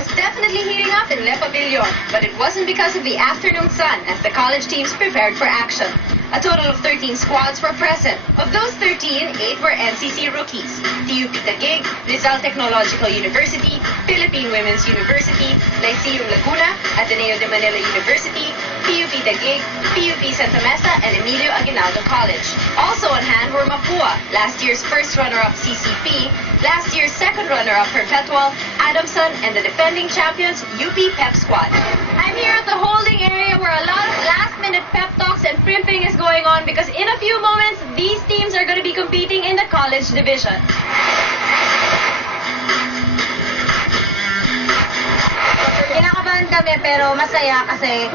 was definitely heating up in Le Pavilion, but it wasn't because of the afternoon sun as the college teams prepared for action. A total of 13 squads were present. Of those 13, 8 were NCC rookies. TUP Taguig, Rizal Technological University, Philippine Women's University, Lyceum Laguna, Ateneo de Manila University, PUP Taguig, PUP Santa Mesa, and Emilio Aguinaldo College. Also on hand were Mapua, last year's first runner-up CCP, last year's second runner-up Perpetual, Adamson, and the defending champions UP Pep Squad. I'm here at the holding area where a lot of last-minute pep talks and primping is going on because in a few moments, these teams are going to be competing in the college division. Kinakabahan kami pero masaya kasi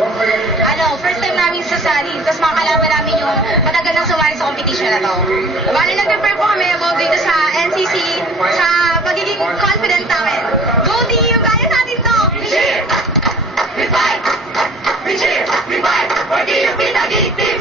first time namin sasali, tapos mga kalaban namin yung matagal nang sumali sa competition na to. Bali, nag-prepare po kami about dito sa NCC, sa pagiging confident namin. Go team! Kaya natin to! We cheer! We fight! We cheer! We fight! For TUP Taguig Team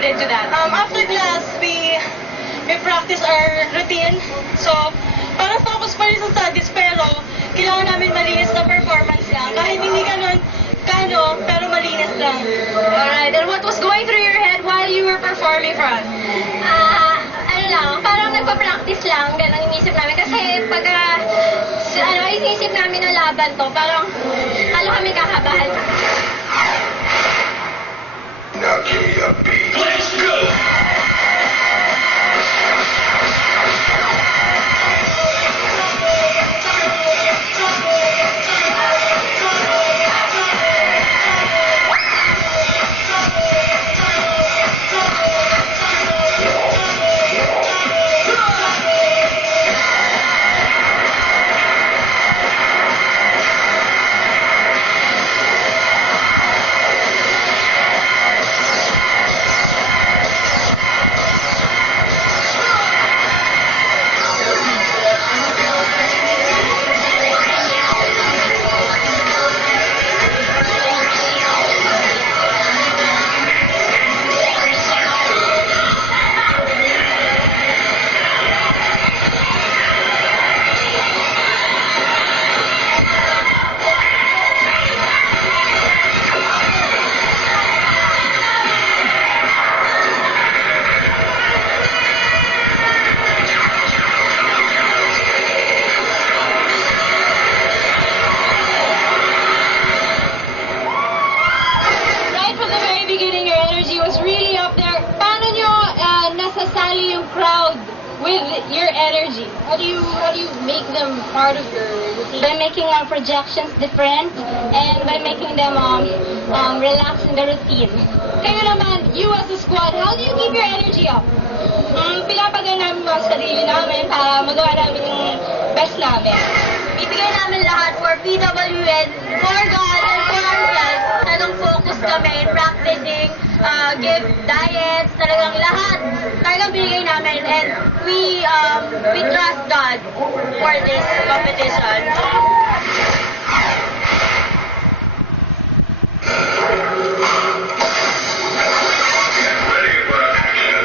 into that? After class, we practice our routine. So, para focus pa rin sa studies, pero kailangan namin malinis na performance lang. Kahit hindi ganun, pero malinis lang. Alright, and what was going through your head while you were performing for us? Parang nagpa-practice lang, ganun inisip namin. Kasi pag, inisip namin na laban to, parang, kami kakabahan. Now give me a beat. Let's go! How do you make them part of your routine? By making our projections different and by making them relax in the routine. Kayo naman, you as a squad, how do you keep your energy up? Pinapagaan namin mga sarili namin para magawa namin yung best namin. Bibigyan namin lahat for PWN, for God, and for ourselves. Talagang focus kami in practicing, give diets, talagang lahat. Talagang binigay namin and we trust God for this competition. Ready for action.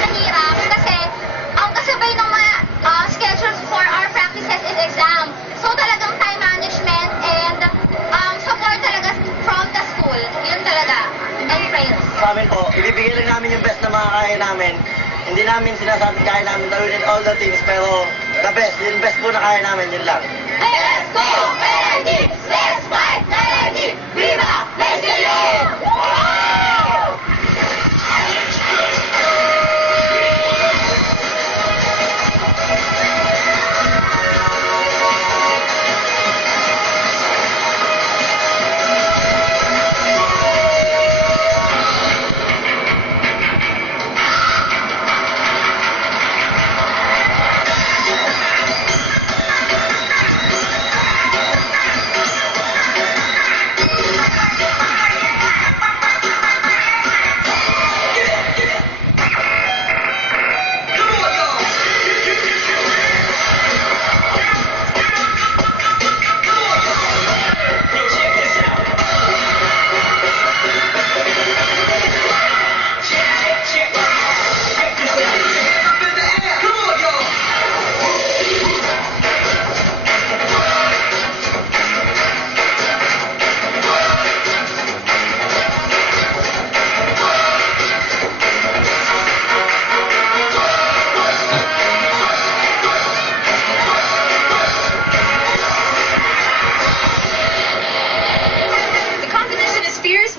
Mahirap kasi ang kasabay ng mga schedules for our practices is exam. So talagang time management and support talaga from the school. Yun talaga. And prayers. Sa amin po, ibibigay lang namin yung best na mga kaya namin. Hindi namin sinasabing kaya namin gawin in all the things, pero the best, yung best po na kaya namin, yun lang. Let's go! Energy! Let's fight! Energy! Viva! Let's get it!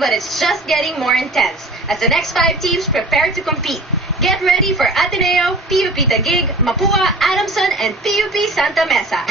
But it's just getting more intense as the next 5 teams prepare to compete. Get ready for Ateneo, PUP Taguig, Mapua, Adamson, and PUP Santa Mesa.